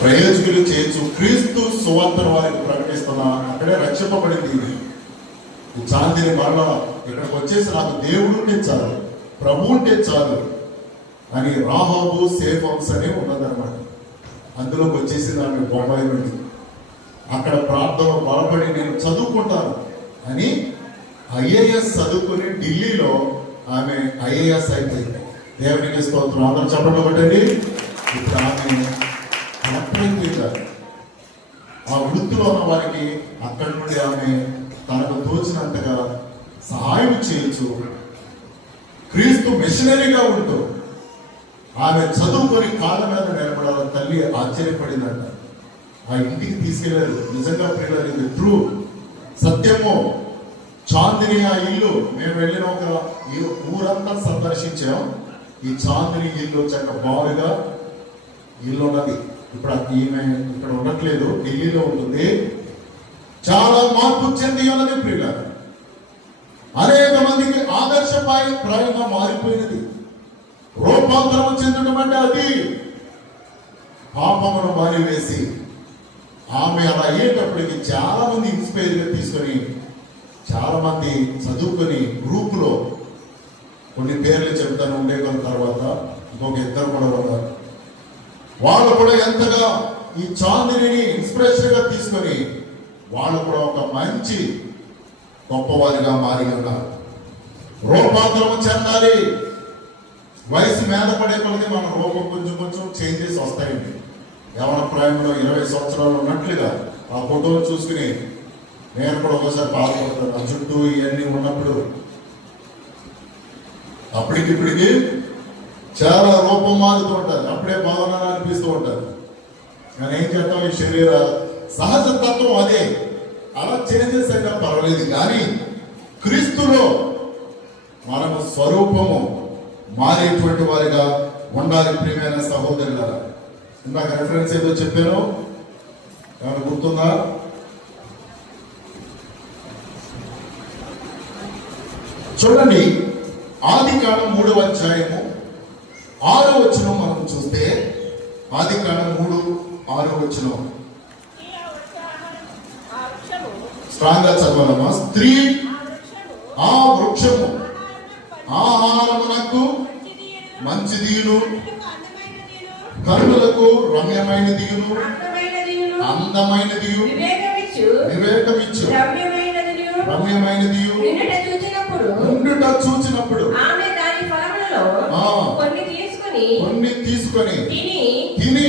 ప్రయోజకులు చేయొచ్చు. క్రీస్తు సువార్తను వారికి ప్రకటిస్తున్నా అక్కడే రక్షింపబడింది. ఈ చాందిని మరలా ఇక్కడికి వచ్చేసి నాకు దేవుడు ఉంటే చాలు, ప్రభు ఉంటే చాలు అని రాహాబు సేఫ్ హౌస్ అనే ఉన్నదన్నమాట. అందులోకి వచ్చేసి ఆమె బొంబాయి నుండి అక్కడ ప్రార్థనలో బలపడి నేను చదువుకుంటాను అని ఐఏఎస్ చదువుకుని ఢిల్లీలో ఆమె ఐఏఎస్ అయిపోయింది. దేవునికి స్తోత్రం. అందరూ చెప్పండి ఒకటండి. ఇప్పుడు ఆమె కలెక్టర్ అయిపోయింది. ఆ వృత్తిలో ఉన్న వారికి అక్కడి నుండి ఆమె తనకు తోచినంతగా సహాయం చేయొచ్చు. క్రీస్తు మిషనరీగా ఉంటూ ఆమె చదువుకొని కాళ్ళ మీద నిలబడాల. తల్లి ఆశ్చర్యపడిందంట. ఆ ఇంటికి తీసుకెళ్లారు. నిజంగా ప్రియులారు, ఇది ట్రూ సత్యము. చాందిని ఆ ఇల్లు మేము వెళ్ళిన ఒక ఊరంతా సందర్శించాం. ఈ చాందిని ఇల్లు చక్క బాగుగా ఇల్లు ఉన్నది. ఇప్పుడు ఈమె ఇక్కడ ఉండట్లేదు, ఢిల్లీలో ఉంటుంది. చాలా మార్పు చెంది ఉన్నది ప్రియులారు. అనేక మందికి ఆదర్శప్రాయంగా మారిపోయినది. రూపాంతరం చెందడం అంటే అది పాపమును మారివేసి ఆమె అలా అయ్యేటప్పటికి చాలా మంది ఇన్స్పైర్గా తీసుకొని చాలా మంది చదువుకొని గ్రూపులో కొన్ని పేర్లు చెప్తాను ఉండే కొన్ని తర్వాత ఇంకొక ఇద్దరు కూడా ఉన్నారు. వాళ్ళు కూడా ఎంతగా ఈ చాందిని ఇన్స్పిరేషన్ గా తీసుకొని వాళ్ళు కూడా ఒక మంచి గొప్పవారిగా మారి ఉన్నారు. రూపాంతరం చెందాలి. వయసు మీద పడే కొలది మన రూపం కొంచెం కొంచెం చేంజెస్ వస్తాయండి. యవన ప్రాయంలో 20 సంవత్సరాలు ఉన్నట్లుగా ఆ ఫోటోలు చూసుకుని నేను కూడా ఒకసారి బాధపడతాను. ఆ చుట్టూ ఇవన్నీ ఉన్నప్పుడు అప్పటికిప్పటికి చాలా రూపం మారుతూ ఉంటారు. అప్పుడే బాగున్నాను అనిపిస్తూ ఉంటారు. కానీ ఏం చేద్దాం, ఈ శరీర సహజ తత్వం అదే. అలా చేంజెస్ అయినా పర్వాలేదు, కానీ క్రీస్తులో మనము స్వరూపము మారేటువంటి వారిగా ఉండాలి. ప్రియమైన సహోదరులారా, ఇందాక రెఫరెన్స్ ఏదో చెప్పాను, ఏమైనా గుర్తుందా? చూడండి, ఆదికాండం 3వ అధ్యాయము 6వ వచనం మనం చూస్తే, ఆదికాండం 3:6 స్ట్రాంగ్ గా చదవాలమ్మా. స్త్రీ ఆ వృక్షము ఆహారమునకు మంచిదియును, కరుణులకు రమ్యమైనదియును, అందమైనదియు, వివేకమిచ్చు రమ్యమైనదియు ఉండుట చూచినప్పుడు కొన్ని తీసుకొని తిని